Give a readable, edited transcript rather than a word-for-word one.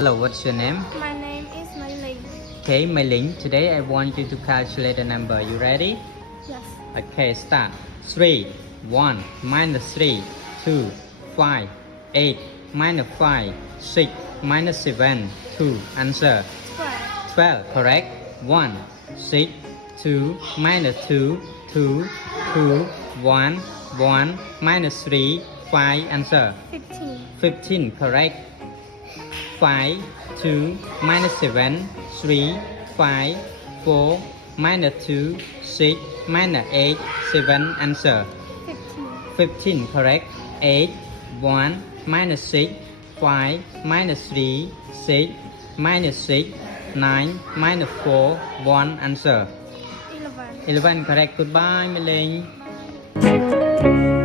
Hello, what's your name? My name is Mai. Okay, Meiling. Today I want you to calculate the number. You ready? Yes. Okay, start. 3, 1, minus 3, 2, 5, 8, minus 5, 6, minus 7, 2. Answer. 12. 12, correct. 1, 6, 2, minus 2, 2, 2, 1, 1, minus 3, 5. Answer. 15. 15, correct. 5, 2, minus 7, 3, 5, 4, minus 2, 6, minus 8, 7. Answer. 15. 15, correct. 8, 1, minus 6, 5, minus 3, 6, minus 6, 9, minus 4, 1. Answer. 11. 11, correct. Goodbye, Mei Linh. Bye.